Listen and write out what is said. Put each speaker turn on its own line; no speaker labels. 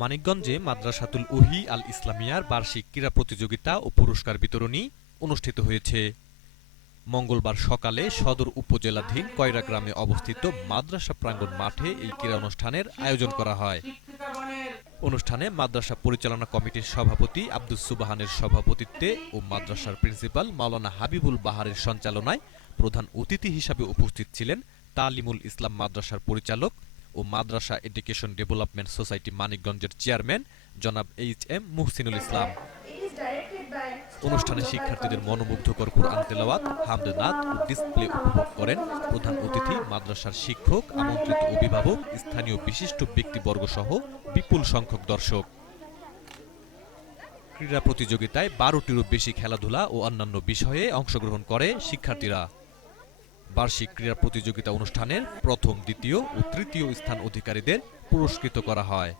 মানিকগঞ্জে মাদ্রাসাতুল উহি আল ইসলামিয়ার বার্ষিক ক্রীড়া প্রতিযোগিতা ও পুরস্কার বিতরণী অনুষ্ঠিত হয়েছে। মঙ্গলবার সকালে সদর উপজেলাধীন কয়রা গ্রামে অবস্থিত মাদ্রাসা প্রাঙ্গণ মাঠে এই ক্রীড়া অনুষ্ঠানের আয়োজন করা হয়। অনুষ্ঠানে মাদ্রাসা পরিচালনা কমিটির সভাপতি আব্দুস সুবাহানের সভাপতিত্বে ও মাদ্রাসার প্রিন্সিপাল মাওলানা হাবিবুল বাহারের সঞ্চালনায় প্রধান অতিথি হিসাবে উপস্থিত ছিলেন তালিমুল ইসলাম মাদ্রাসার পরিচালক ও মাদ্রাসা এডুকেশন ডেভেলপমেন্ট সোসাইটি মানিকগঞ্জের চেয়ারম্যান জনাব এইচ এম মুহসিনুল ইসলাম। অনুষ্ঠানে শিক্ষার্থীদের মনোমুগ্ধকর কোরআন তেলাওয়াত হামদনাথ ও ডিসপ্লে উপভোগ করেন প্রধান অতিথি, মাদ্রাসার শিক্ষক, আমন্ত্রিত অভিভাবক, স্থানীয় বিশিষ্ট ব্যক্তিবর্গ সহ বিপুল সংখ্যক দর্শক। ক্রীড়া প্রতিযোগিতায় বারোটিরও বেশি খেলাধুলা ও অন্যান্য বিষয়ে অংশগ্রহণ করে শিক্ষার্থীরা। বার্ষিক ক্রীড়া প্রতিযোগিতা অনুষ্ঠানের প্রথম দ্বিতীয় ও তৃতীয় স্থান অধিকারীদের পুরস্কৃত করা হয়।